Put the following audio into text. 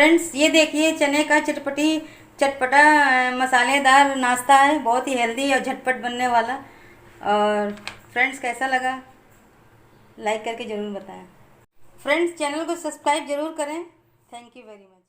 Friends ये देखिए चने का चटपटा मसालेदार नाश्ता है, बहुत ही हेल्दी और झटपट बनने वाला। और फ्रेंड्स कैसा लगा लाइक करके ज़रूर बताएं। फ्रेंड्स चैनल को सब्सक्राइब ज़रूर करें। Thank you very much.